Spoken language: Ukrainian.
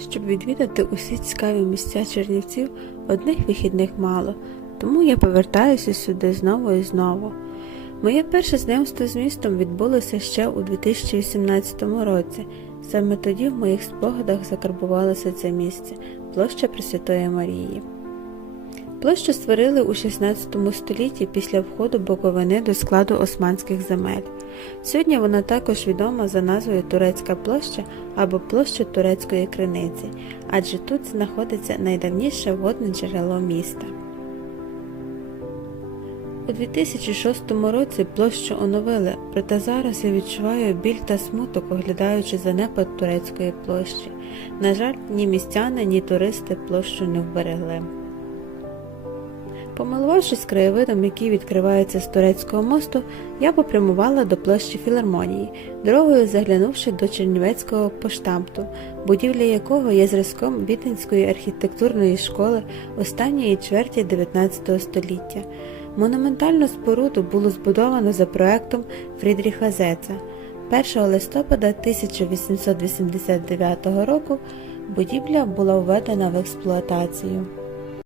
Щоб відвідати усі цікаві місця Чернівців, одних вихідних мало, тому я повертаюся сюди знову і знову. Моє перше знайомство з містом відбулося ще у 2018 році. Саме тоді в моїх спогадах закарбувалося це місце площа Пресвятої Марії. Площу створили у 16 столітті після входу Буковини до складу османських земель. Сьогодні вона також відома за назвою Турецька площа або площа Турецької криниці, адже тут знаходиться найдавніше водне джерело міста. У 2006 році площу оновили, проте зараз я відчуваю біль та смуток, оглядаючи занепад турецької площі. На жаль, ні містяни, ні туристи площу не вберегли. Помилувавшись краєвидом, який відкривається з турецького мосту, я попрямувала до площі філармонії, дорогою заглянувши до Чернівецького поштамту, будівля якого є зразком Віденської архітектурної школи останньої чверті 19 століття. Монументальну споруду було збудовано за проектом Фрідріха Зеца. 1 листопада 1889 року будівля була введена в експлуатацію.